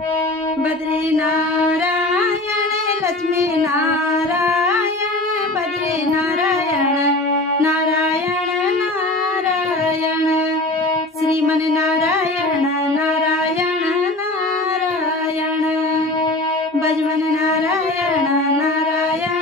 Badri Narayan Lakshmi Narayan Badri Narayan Narayan Narayan Shriman Narayan Narayan Narayan Bhajman Narayan Narayan